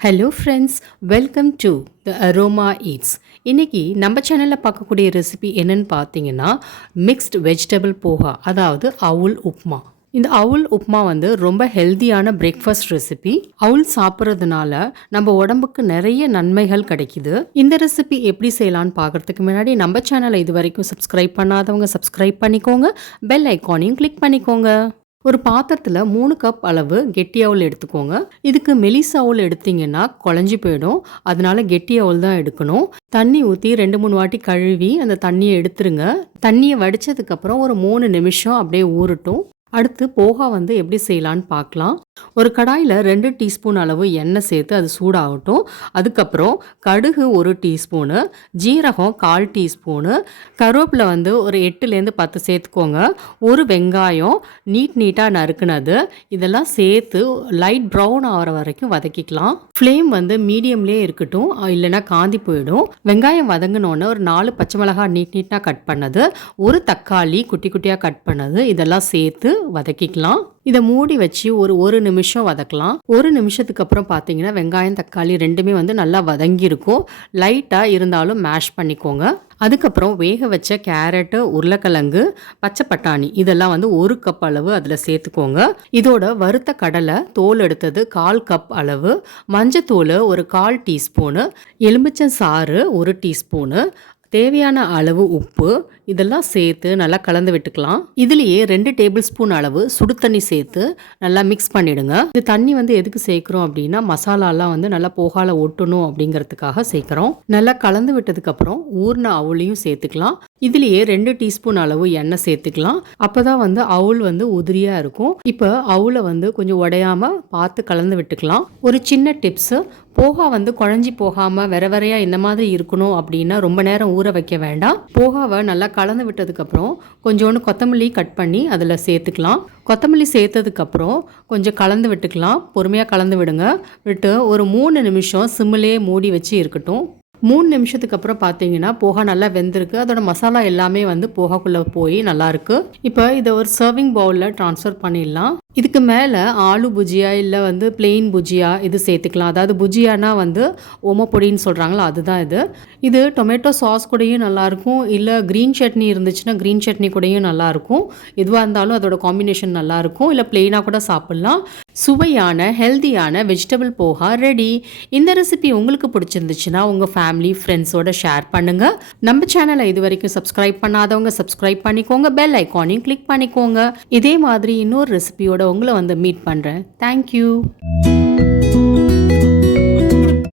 Hello friends, welcome to the aroma eats. இன்றைக்கி நம்ம சேனலில் பார்க்கக்கூடிய ரெசிபி என்னென்னு பார்த்தீங்கன்னா மிக்ஸ்ட் வெஜிடபிள் போஹா, அதாவது அவுல் உப்மா. இந்த அவுல் உப்மா வந்து ரொம்ப ஹெல்த்தியான பிரேக்ஃபாஸ்ட் ரெசிபி. அவுல் சாப்பிட்றதுனால நம்ம உடம்புக்கு நிறைய நன்மைகள் கிடைக்குது. இந்த ரெசிபி எப்படி செய்யலான்னு பார்க்குறதுக்கு முன்னாடி நம்ம சேனலை இது வரைக்கும் சப்ஸ்கிரைப் பண்ணாதவங்க சப்ஸ்கிரைப் பண்ணிக்கோங்க, பெல் ஐக்கானையும் கிளிக் பண்ணிக்கோங்க. ஒரு பாத்திரத்தில் 3 கப் அளவு கெட்டி அவுல் எடுத்துக்கோங்க. இதுக்கு மெலிசா அவுல் எடுத்தீங்கன்னா குழஞ்சி போயிடும், அதனால கெட்டி அவுல் தான் எடுக்கணும். தண்ணி ஊற்றி 2-3 வாட்டி கழுவி அந்த தண்ணியை எடுத்துருங்க. தண்ணியை வடித்ததுக்கப்புறம் ஒரு 3 நிமிஷம் அப்படியே ஊறட்டும். அடுத்து போஹா வந்து எப்படி செய்யலான்னு பார்க்கலாம். ஒரு கடாயில் 2 டீஸ்பூன் அளவு எண்ணெய் சேர்த்து அது சூடாகட்டும். அதுக்கப்புறம் கடுகு 1 டீஸ்பூனு, ஜீரகம் 1/4 டீஸ்பூனு, கருவேப்பிலை வந்து ஒரு 8-10 சேர்த்துக்கோங்க. ஒரு வெங்காயம் நீட்டாக நறுக்குனது, இதெல்லாம் சேர்த்து லைட் ப்ரௌன் ஆகிற வரைக்கும் வதக்கிக்கலாம். ஃப்ளேம் வந்து மீடியம்லேயே இருக்கட்டும், இல்லைன்னா காந்தி போயிடும். வெங்காயம் வதங்கினோன்னு ஒரு 4 பச்சை மிளகாய் நீட்டாக கட் பண்ணது, ஒரு தக்காளி குட்டி குட்டியாக கட் பண்ணது, இதெல்லாம் சேர்த்து வதக்கிக்கலாம். இதை மூடி வச்சு ஒரு நிமிஷம் வதக்கலாம். 1 நிமிஷத்துக்கு அப்புறம் பார்த்தீங்கன்னா வெங்காயம் தக்காளி ரெண்டுமே வந்து நல்லா வதங்கியிருக்கும். லைட்டாக இருந்தாலும் மேஷ் பண்ணிக்கோங்க. அதுக்கப்புறம் வேக வச்ச கேரட்டு, உருளைக்கிழங்கு, பச்சை பட்டாணி இதெல்லாம் வந்து 1 கப் அளவு அதில் சேர்த்துக்கோங்க. இதோட வறுத்த கடலை தோல் எடுத்தது 1/4 கப் அளவு, மஞ்சத்தூள் ஒரு 1/4 டீஸ்பூனு, எலுமிச்சை சாறு 1 டீஸ்பூனு, தேவையான அளவு உப்பு இதெல்லாம் சேர்த்து நல்லா கலந்து விட்டுக்கலாம். இதுலேயே 2 டேபிள் ஸ்பூன் அளவு சுடு தண்ணி சேர்த்து நல்லா மிக்ஸ் பண்ணிடுங்க. இது தண்ணி வந்து எதுக்கு சேர்க்குறோம் அப்படின்னா மசாலாலாம் வந்து நல்லா போகால ஒட்டணும் அப்படிங்கிறதுக்காக சேர்க்குறோம். நல்லா கலந்து விட்டதுக்கப்புறம் ஊர்ன அவுளையும் சேர்த்துக்கலாம். இதுலேயே 2 டீஸ்பூன் அளவு எண்ணெய் சேர்த்துக்கலாம். அப்போ தான் வந்து அவுல் வந்து உதிரியாக இருக்கும். இப்போ அவுலை வந்து கொஞ்சம் உடையாமல் பார்த்து கலந்து விட்டுக்கலாம். ஒரு சின்ன டிப்ஸு, போஹா வந்து குழஞ்சி போகாமல் வெறையாக இந்த மாதிரி இருக்கணும் அப்படின்னா ரொம்ப நேரம் ஊற வைக்க வேண்டாம். போஹாவை நல்லா கலந்து விட்டதுக்கப்புறம் கொஞ்சோண்டு கொத்தமல்லி கட் பண்ணி அதில் சேர்த்துக்கலாம். கொத்தமல்லி சேர்த்ததுக்கப்புறம் கொஞ்சம் கலந்து விட்டுக்கலாம். பொறுமையாக கலந்து விடுங்க. விட்டு ஒரு 3 நிமிஷம் சிம்மிலே மூடி வச்சு இருக்கட்டும். 3 நிமிஷத்துக்கு அப்புறம் பார்த்தீங்கன்னா போஹா நல்லா வெந்திருக்கு. அதோட மசாலா எல்லாமே வந்து போஹாக்குள்ளே போய் நல்லாயிருக்கு. இப்போ இதை ஒரு சர்விங் பவுலில் ட்ரான்ஸ்ஃபர் பண்ணிடலாம். இதுக்கு மேலே ஆலு புஜியா இல்லை வந்து பிளெயின் புஜியா இது சேர்த்துக்கலாம். அதாவது புஜியானா வந்து ஓமப்பொடின்னு சொல்கிறாங்களா, அதுதான் இது. இது டொமேட்டோ சாஸ் கூடயும் நல்லாயிருக்கும், இல்லை க்ரீன் சட்னி இருந்துச்சுன்னா க்ரீன் சட்னி கூடயும் நல்லாயிருக்கும். எதுவாக இருந்தாலும் அதோட காம்பினேஷன் நல்லாயிருக்கும். இல்லை பிளெயினாக கூட சாப்பிட்லாம். சுவையான ஹெல்த்தியான வெஜிடபிள் போஹா ரெடி. இந்த ரெசிபி உங்களுக்கு பிடிச்சிருந்துச்சுன்னா உங்கள் ஃபேமிலி ஃப்ரெண்ட்ஸோட ஷேர் பண்ணுங்கள். நம்ம சேனலை இது வரைக்கும் சப்ஸ்கிரைப் பண்ணாதவங்க சப்ஸ்கிரைப் பண்ணிக்கோங்க, பெல் ஐக்கானையும் கிளிக் பண்ணிக்கோங்க. இதே மாதிரி இன்னொரு ரெசிபியோட உங்களை வந்து மீட் பண்ணுறேன். தேங்க்யூ.